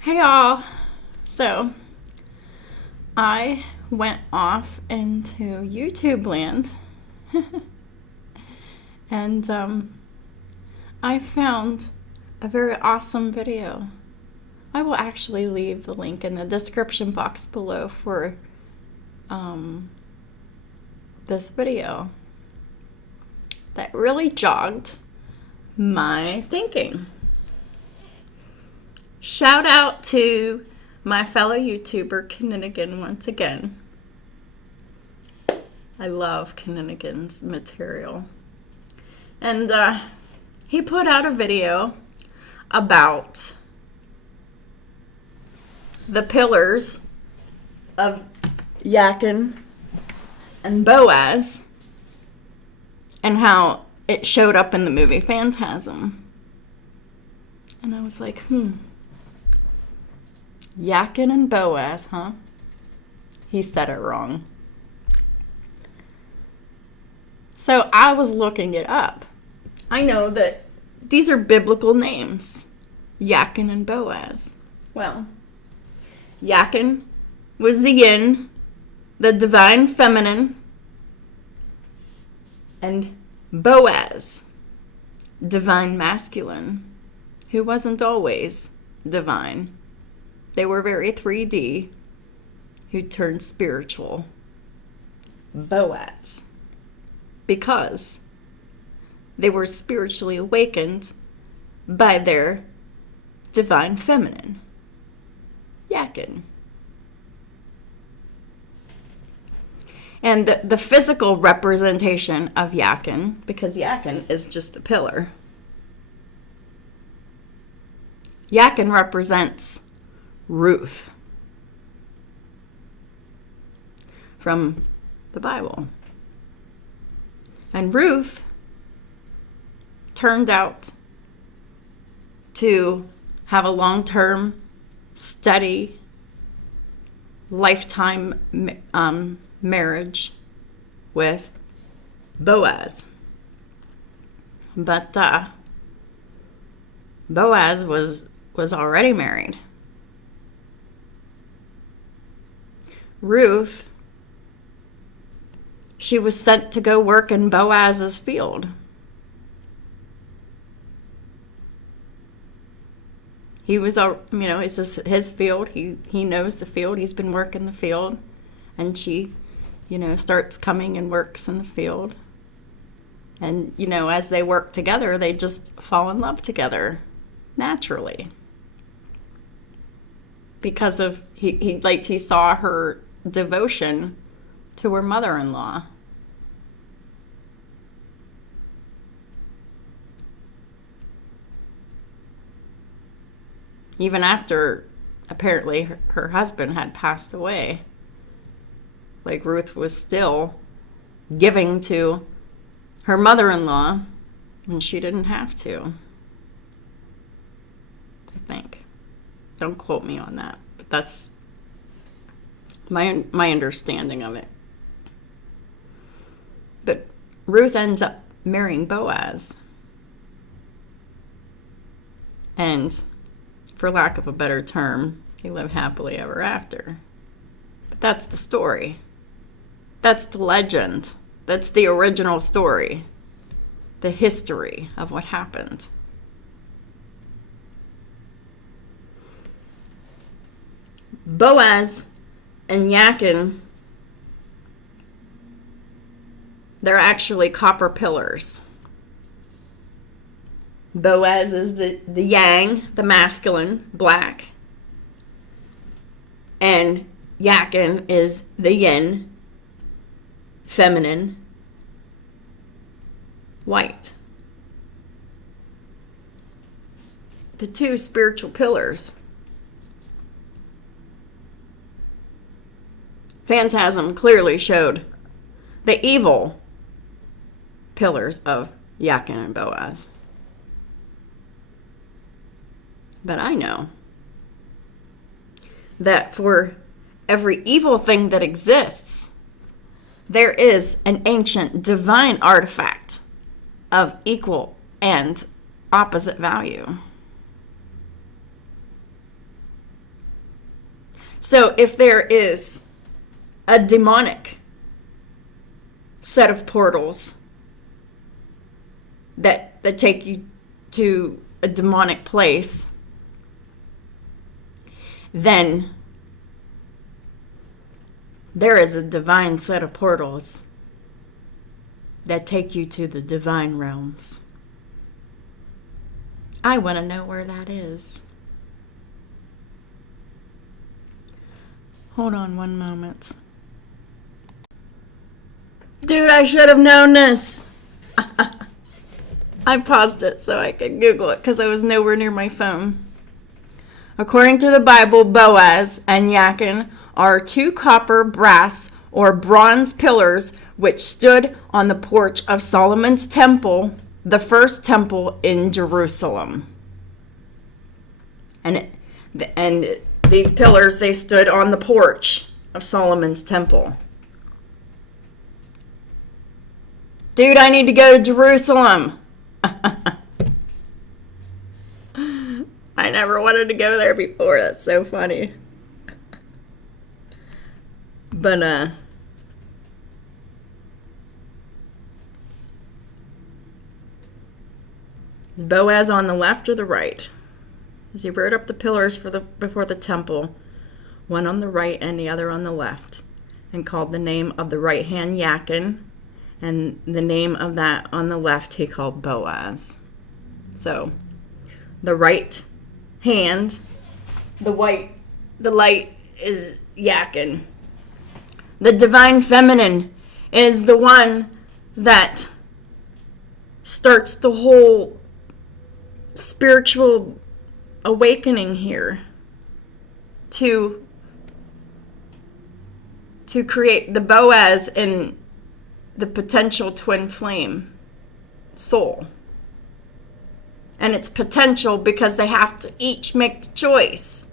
Hey y'all. So, I went off into YouTube land and I found a very awesome video. I will actually leave the link in the description box below for this video that really jogged my thinking. Shout out to my fellow YouTuber Kinninigan once again. I love Kinninigan's material. And he put out a video about the pillars of Jachin and Boaz and how it showed up in the movie Phantasm. And I was like, Jachin and Boaz, huh? He said it wrong. So I was looking it up. I know that these are biblical names, Jachin and Boaz. Well, Jachin was the yin, the divine feminine, and Boaz, divine masculine, who wasn't always divine. They were very 3D, who turned spiritual. Boaz. Because they were spiritually awakened by their divine feminine, Jachin. And the physical representation of Jachin, because Jachin is just the pillar. Jachin represents Ruth from the Bible. And Ruth turned out to have a long-term, steady, lifetime marriage with Boaz. But Boaz was already married. Ruth, she was sent to go work in Boaz's field. He was, it's his field. He knows the field. He's been working the field. And she, starts coming and works in the field. And, as they work together, they just fall in love together naturally. Because of, he saw her devotion to her mother-in-law. Even after, apparently, her husband had passed away. Ruth was still giving to her mother-in-law, and she didn't have to, I think. Don't quote me on that, but that's my understanding of it. But Ruth ends up marrying Boaz. And for lack of a better term, they live happily ever after. But that's the story. That's the legend. That's the original story. The history of what happened. Boaz and Jachin, they're actually copper pillars. Boaz is the yang, the masculine, black. And Jachin is the yin, feminine, white. The two spiritual pillars. Phantasm clearly showed the evil pillars of Jachin and Boaz. But I know that for every evil thing that exists, there is an ancient divine artifact of equal and opposite value. So if there is a demonic set of portals that take you to a demonic place, then there is a divine set of portals that take you to the divine realms. I want to know where that is. Hold on one moment. Dude, I should have known this. I paused it so I could Google it because I was nowhere near my phone. According to the Bible, Boaz and Jachin are two copper, brass, or bronze pillars which stood on the porch of Solomon's temple, the first temple in Jerusalem. And these pillars, they stood on the porch of Solomon's temple. Dude, I need to go to Jerusalem. I never wanted to go there before. That's so funny. But, Boaz on the left or the right? As he reared up the pillars before the temple, one on the right and the other on the left, and called the name of the right hand Jachin, and the name of that on the left he called Boaz. So, the right hand, the light is Jachin. The divine feminine is the one that starts the whole spiritual awakening here to create the Boaz in the potential twin flame soul. And it's potential because they have to each make the choice.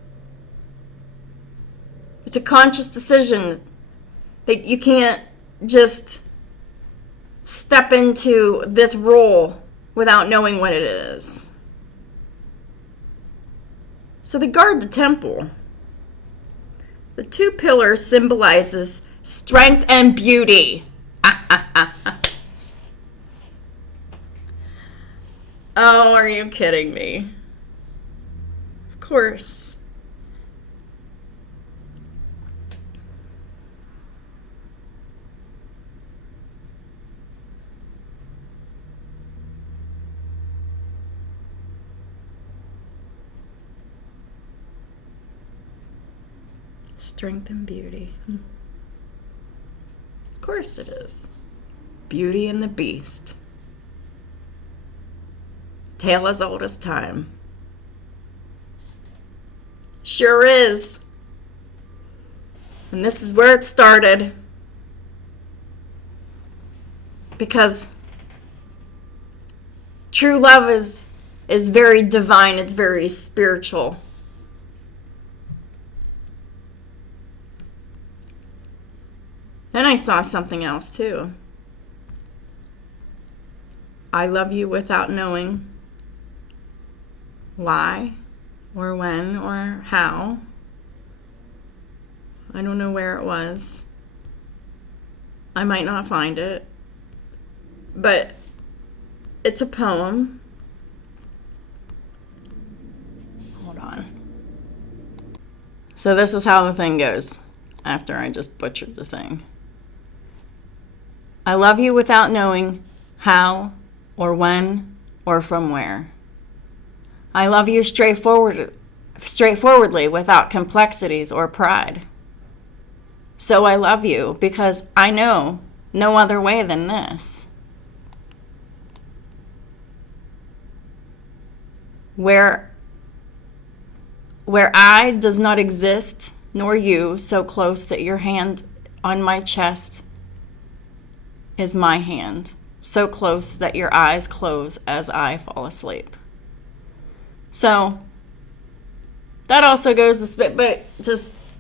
It's a conscious decision that you can't just step into this role without knowing what it is. So they guard the temple. The two pillars symbolizes strength and beauty. Oh, are you kidding me? Of course. Strength and beauty. Of course it is. Beauty and the Beast. Tale as old as time. Sure is. And this is where it started. Because true love is very divine. It's very spiritual. Then I saw something else too. I love you without knowing why or when or how. I don't know where it was. I might not find it. But it's a poem. Hold on. So this is how the thing goes after I just butchered the thing. I love you without knowing how or when or from where. I love you straightforwardly without complexities or pride. So I love you because I know no other way than this. Where I does not exist, nor you, so close that your hand on my chest is my hand, so close that your eyes close as I fall asleep. So that also goes to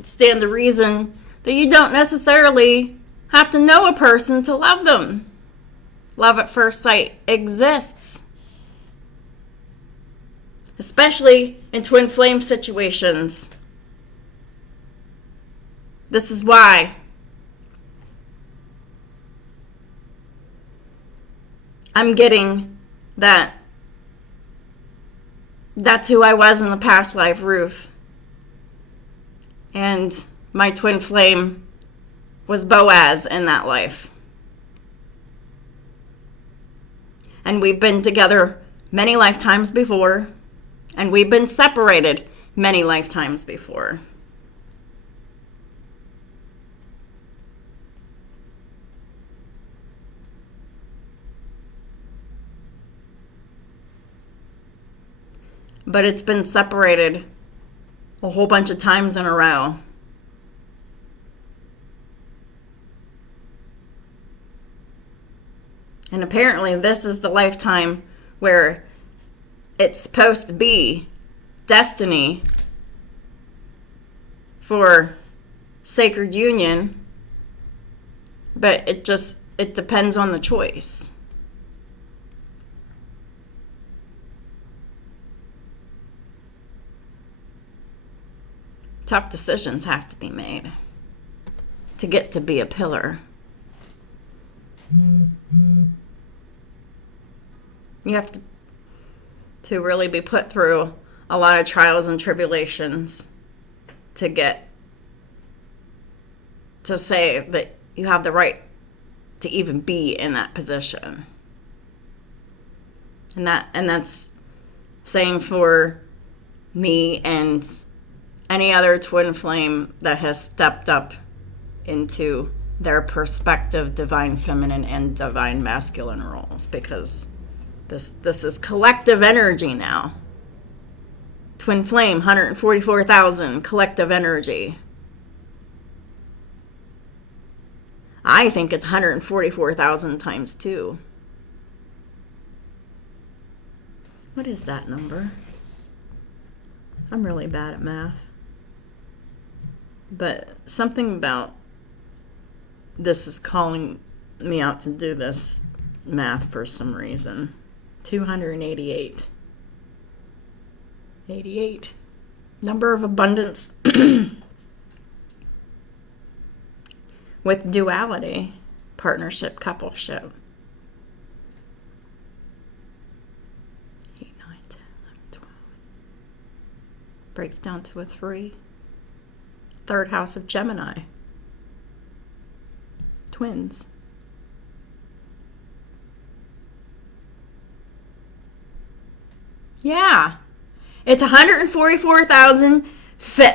stand the reason that you don't necessarily have to know a person to love them. Love at first sight exists. Especially in twin flame situations. This is why I'm getting that that's who I was in the past life, Ruth. And my twin flame was Boaz in that life. And we've been together many lifetimes before, and we've been separated many lifetimes before. But it's been separated a whole bunch of times in a row. And apparently this is the lifetime where it's supposed to be destiny for sacred union, but it depends on the choice. Tough decisions have to be made to get to be a pillar. You have to really be put through a lot of trials and tribulations to get to say that you have the right to even be in that position. And that's saying for me and any other twin flame that has stepped up into their perspective divine feminine and divine masculine roles, because this is collective energy now. Twin flame, 144,000 collective energy. I think it's 144,000 times 2. What is that number? I'm really bad at math. But something about this is calling me out to do this math for some reason. 288. 88. Number of abundance with duality, partnership, coupleship. 8, 9, 10, 11, 12. Breaks down to a 3. Third house of Gemini. Twins. Yeah. It's 144,000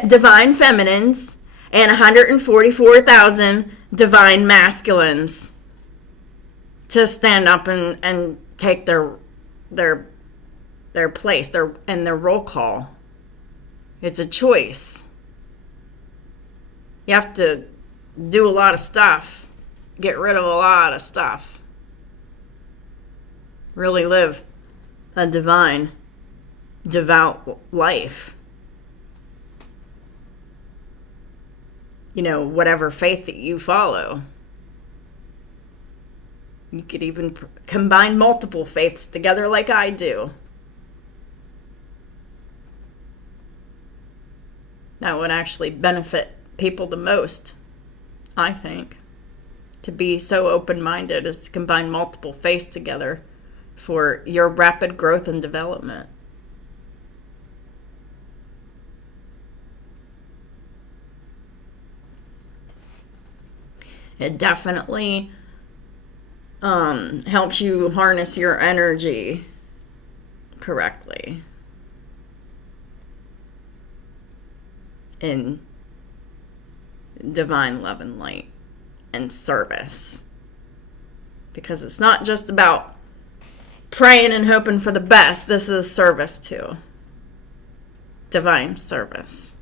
divine feminines and 144,000 divine masculines to stand up and take their place, their roll call. It's a choice. You have to do a lot of stuff, get rid of a lot of stuff, really live a divine, devout life. You know, whatever faith that you follow. You could even combine multiple faiths together like I do. That would actually benefit people the most, I think. To be so open-minded is to combine multiple faiths together for your rapid growth and development. It definitely helps you harness your energy correctly in divine love and light and service. Because it's not just about praying and hoping for the best. This is service too. Divine service.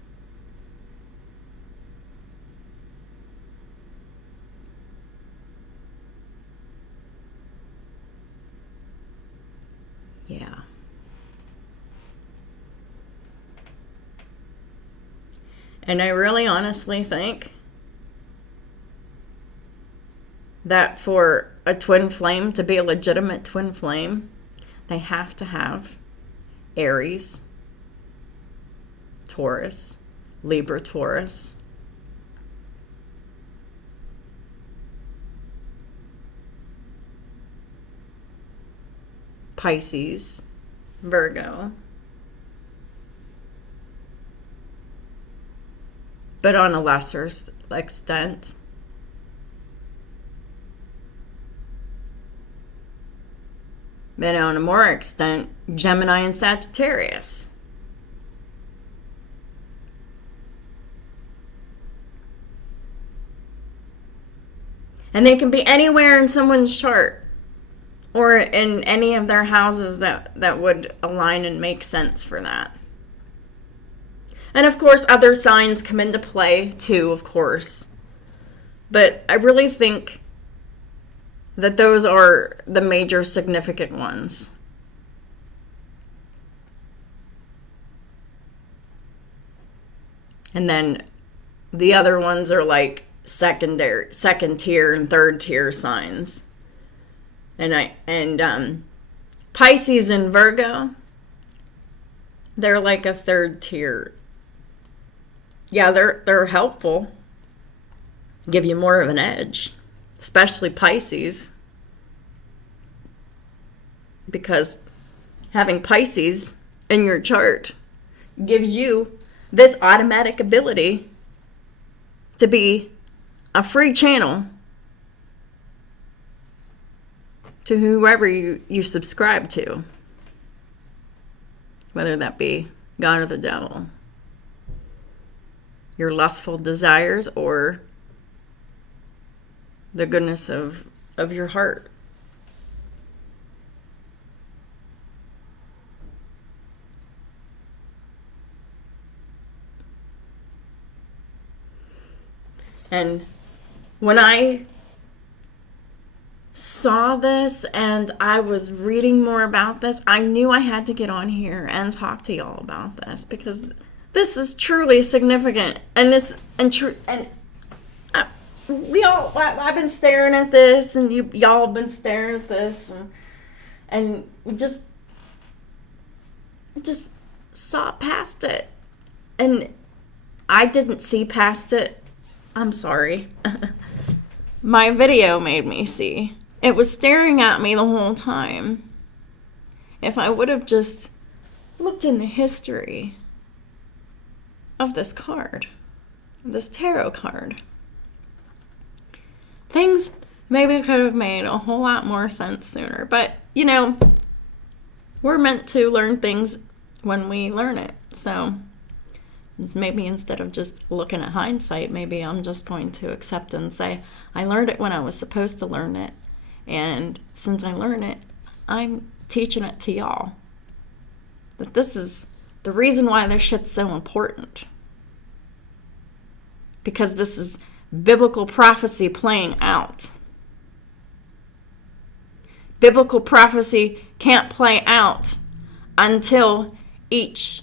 Yeah. And I really honestly think that for a twin flame to be a legitimate twin flame, they have to have Aries, Taurus, Libra, Taurus, Pisces, Virgo. But on a lesser extent. But on a more extent, Gemini and Sagittarius. And they can be anywhere in someone's chart or in any of their houses that would align and make sense for that. And of course, other signs come into play too, of course. But I really think that those are the major significant ones. And then the other ones are like second tier and third tier signs. And Pisces and Virgo, they're like a third tier. Yeah, they're helpful. Give you more of an edge, especially Pisces. Because having Pisces in your chart gives you this automatic ability to be a free channel to whoever you subscribe to, whether that be God or the devil, your lustful desires, or the goodness of your heart. And when I saw this and I was reading more about this, I knew I had to get on here and talk to y'all about this, because this is truly significant. And I've been staring at this, and y'all have been staring at this, and we just saw past it. And I didn't see past it. I'm sorry. My video made me see. It was staring at me the whole time. If I would have just looked in the history of this card, this tarot card, things maybe could have made a whole lot more sense sooner. But, we're meant to learn things when we learn it. So maybe instead of just looking at hindsight, maybe I'm just going to accept and say, I learned it when I was supposed to learn it. And since I learned it, I'm teaching it to y'all. But this is the reason why this shit's so important. Because this is biblical prophecy playing out. Biblical prophecy can't play out until each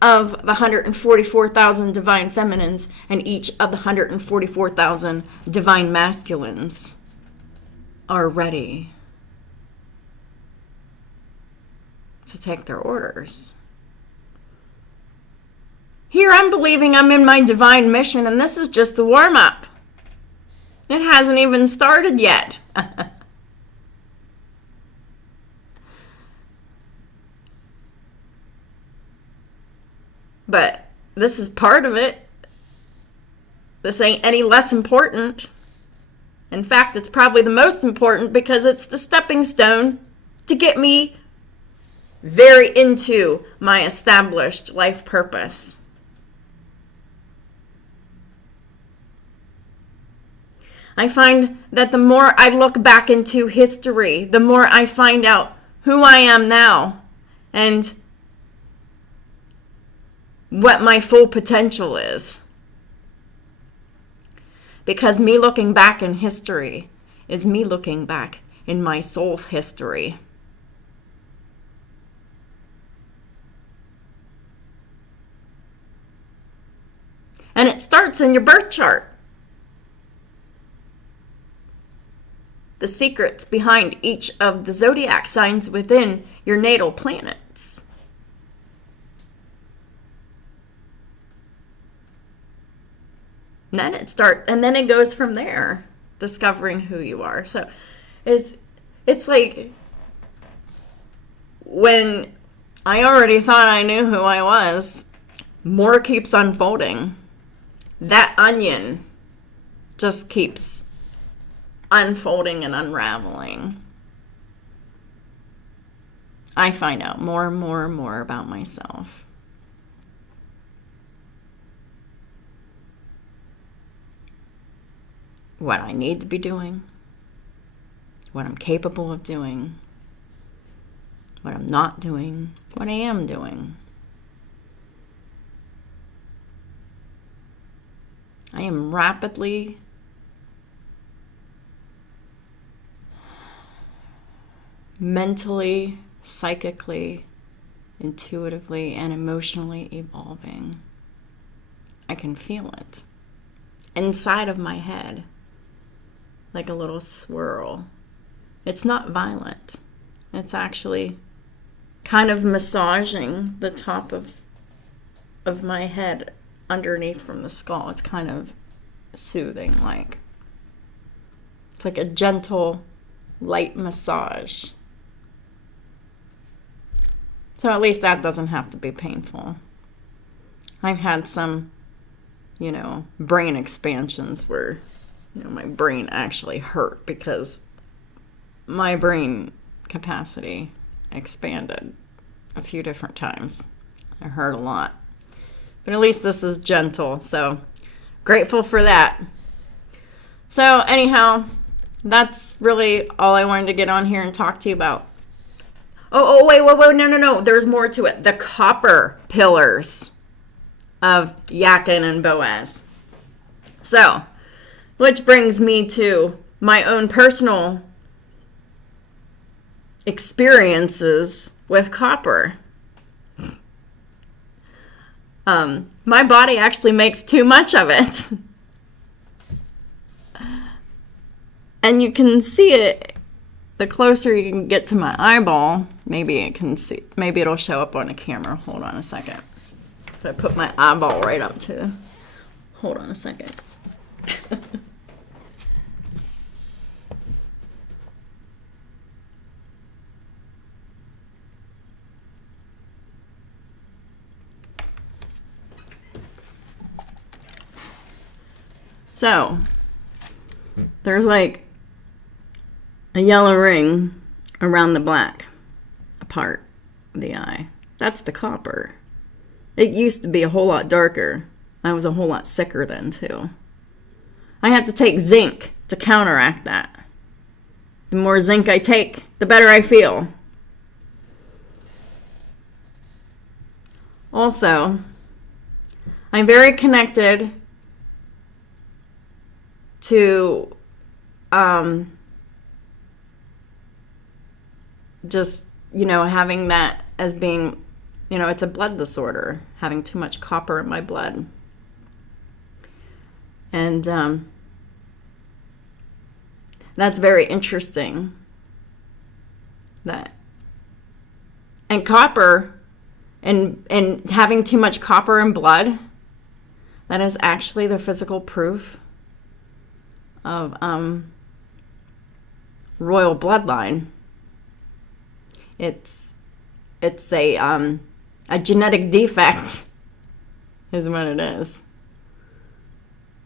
of the 144,000 divine feminines and each of the 144,000 divine masculines are ready to take their orders. Here I'm believing I'm in my divine mission, and this is just the warm-up. It hasn't even started yet. But this is part of it. This ain't any less important. In fact, it's probably the most important, because it's the stepping stone to get me very into my established life purpose. I find that the more I look back into history, the more I find out who I am now and what my full potential is. Because me looking back in history is me looking back in my soul's history. And it starts in your birth chart. The secrets behind each of the zodiac signs within your natal planets. And then it goes from there, discovering who you are. So it's like when I already thought I knew who I was, more keeps unfolding. That onion just keeps unfolding and unraveling. I find out more and more and more about myself. What I need to be doing, what I'm capable of doing, what I'm not doing, what I am doing. I am rapidly mentally, psychically, intuitively, and emotionally evolving. I can feel it inside of my head, like a little swirl. It's not violent. It's actually kind of massaging the top of my head underneath from the skull. It's kind of soothing, like it's like a gentle, light massage. So at least that doesn't have to be painful. I've had some, brain expansions where, my brain actually hurt because my brain capacity expanded a few different times. I hurt a lot. But at least this is gentle, so grateful for that. So anyhow, that's really all I wanted to get on here and talk to you about. Wait, no. There's more to it. The copper pillars of Jachin and Boaz. So, which brings me to my own personal experiences with copper. My body actually makes too much of it. And you can see it. The closer you can get to my eyeball, maybe it'll show up on a camera. Hold on a second. If I put my eyeball right up to, hold on a second. So, there's like a yellow ring around the black part of the eye. That's the copper. It used to be a whole lot darker. I was a whole lot sicker then too. I have to take zinc to counteract that. The more zinc I take, the better I feel. Also, I'm very connected to just, having that as being, it's a blood disorder, having too much copper in my blood. And that's very interesting. And copper, and having too much copper in blood, that is actually the physical proof of royal bloodline. It's a genetic defect is what it is.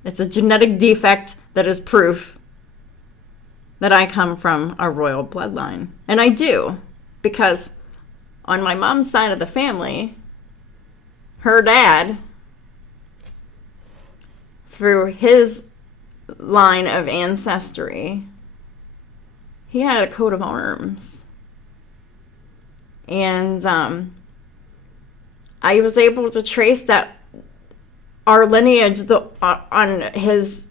It's a genetic defect that is proof that I come from a royal bloodline. And I do, because on my mom's side of the family, her dad, through his line of ancestry, he had a coat of arms. And I was able to trace that our lineage on his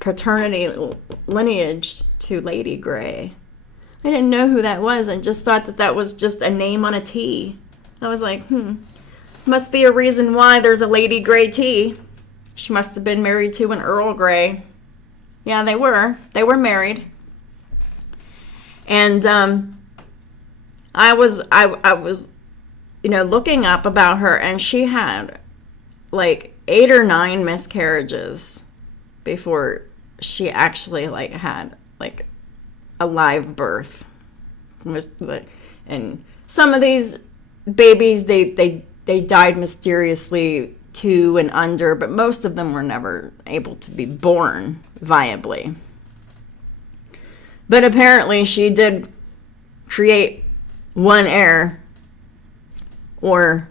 paternity lineage to Lady Grey. I didn't know who that was. I just thought that was just a name on a tea. I was like, must be a reason why there's a Lady Grey tea. She must have been married to an Earl Grey. Yeah, they were. They were married. And I was looking up about her, and she had like 8 or 9 miscarriages before she actually had a live birth. And some of these babies, they died mysteriously 2 and under, but most of them were never able to be born viably. But apparently she did create one heir, or,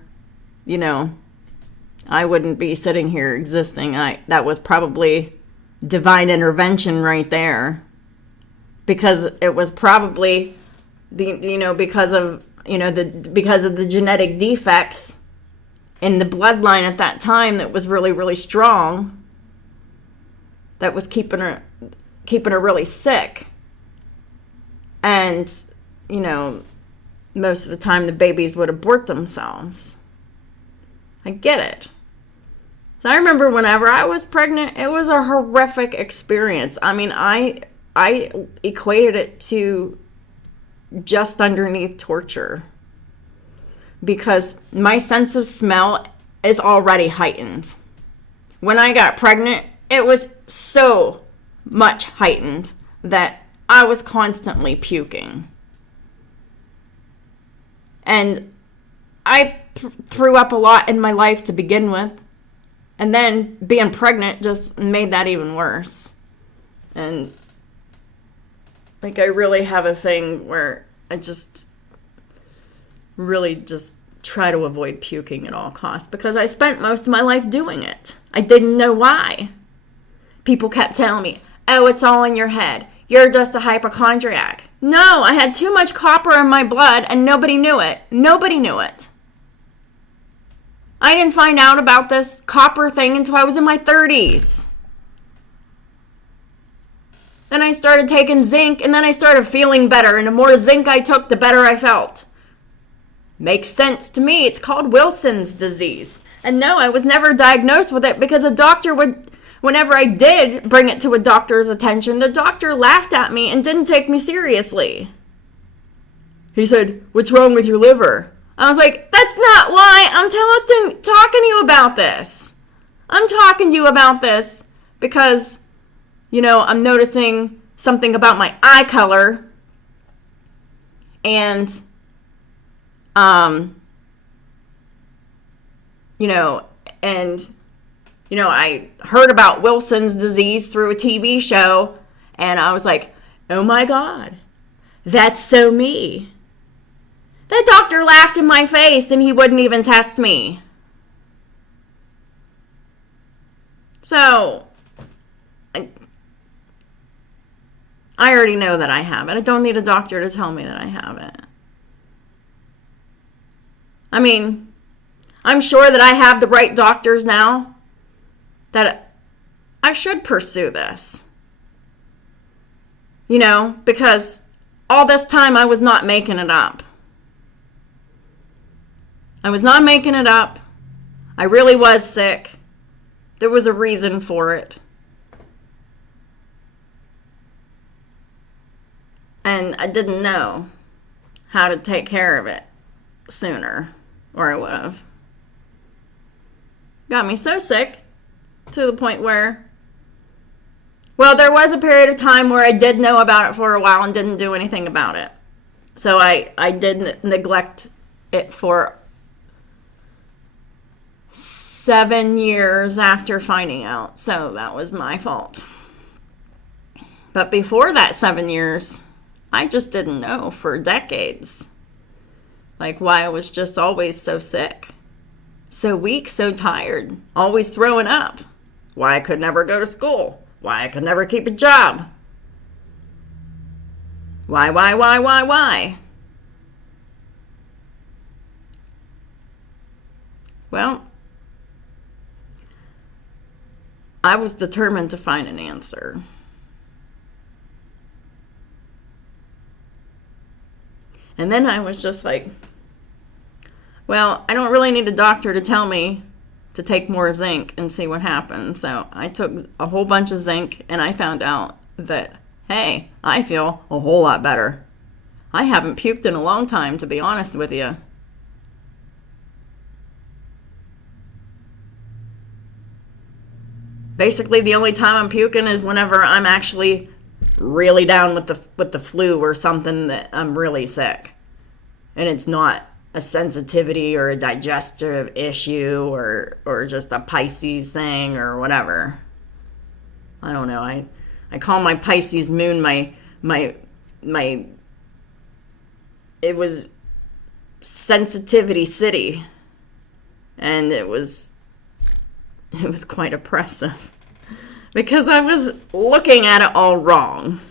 I wouldn't be sitting here existing. That was probably divine intervention right there, because it was probably because of the genetic defects in the bloodline at that time that was really, really strong, that was keeping her really sick. And most of the time the babies would abort themselves. I get it. So I remember whenever I was pregnant, it was a horrific experience. I mean, I equated it to just underneath torture, because my sense of smell is already heightened. When I got pregnant, it was so much heightened that I was constantly puking. And I threw up a lot in my life to begin with. And then being pregnant just made that even worse. And I really have a thing where I just really just try to avoid puking at all costs, because I spent most of my life doing it. I didn't know why. People kept telling me, oh, it's all in your head. You're just a hypochondriac. No, I had too much copper in my blood and nobody knew it. Nobody knew it. I didn't find out about this copper thing until I was in my 30s. Then I started taking zinc, and then I started feeling better. And the more zinc I took, the better I felt. Makes sense to me. It's called Wilson's disease. And no, I was never diagnosed with it, because a doctor would, whenever I did bring it to a doctor's attention, the doctor laughed at me and didn't take me seriously. He said, "What's wrong with your liver?" I was like, that's not why I'm talking to you about this. I'm talking to you about this because, I'm noticing something about my eye color. And, I heard about Wilson's disease through a TV show. And I was like, oh my God, that's so me. That doctor laughed in my face and he wouldn't even test me. So, I already know that I have it. I don't need a doctor to tell me that I have it. I mean, I'm sure that I have the right doctors now, that I should pursue this. Because all this time I was not making it up. I was not making it up. I really was sick. There was a reason for it. And I didn't know how to take care of it sooner, or I would have. Got me so sick to the point where, there was a period of time where I did know about it for a while and didn't do anything about it. So I did neglect it for 7 years after finding out. So that was my fault. But before that 7 years, I just didn't know for decades. Why I was just always so sick, so weak, so tired, always throwing up. Why I could never go to school. Why I could never keep a job. Why? Well, I was determined to find an answer. And then I was just like, I don't really need a doctor to tell me to take more zinc and see what happens. So I took a whole bunch of zinc, and I found out that, hey, I feel a whole lot better. I haven't puked in a long time, to be honest with you. Basically, the only time I'm puking is whenever I'm actually really down with the flu or something, that I'm really sick. And it's not a sensitivity or a digestive issue or just a Pisces thing or whatever. I don't know. I call my Pisces moon my it was sensitivity city, and it was quite oppressive because I was looking at it all wrong.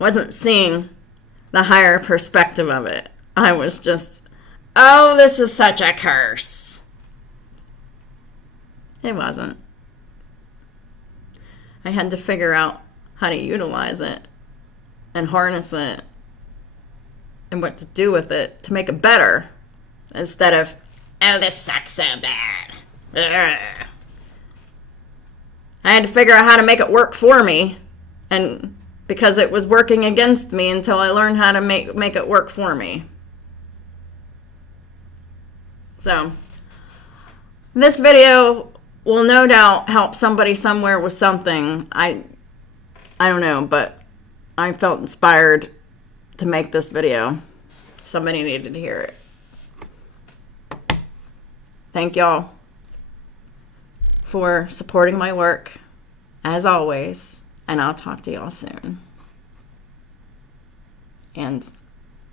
I wasn't seeing the higher perspective of it. I was just, oh, this is such a curse. It wasn't. I had to figure out how to utilize it and harness it and what to do with it to make it better, instead of, oh, this sucks so bad. Ugh. I had to figure out how to make it work for me, and because it was working against me until I learned how to make it work for me. So, this video will no doubt help somebody somewhere with something. I don't know, but I felt inspired to make this video. Somebody needed to hear it. Thank y'all for supporting my work, as always, and I'll talk to y'all soon. And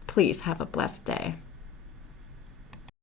please have a blessed day.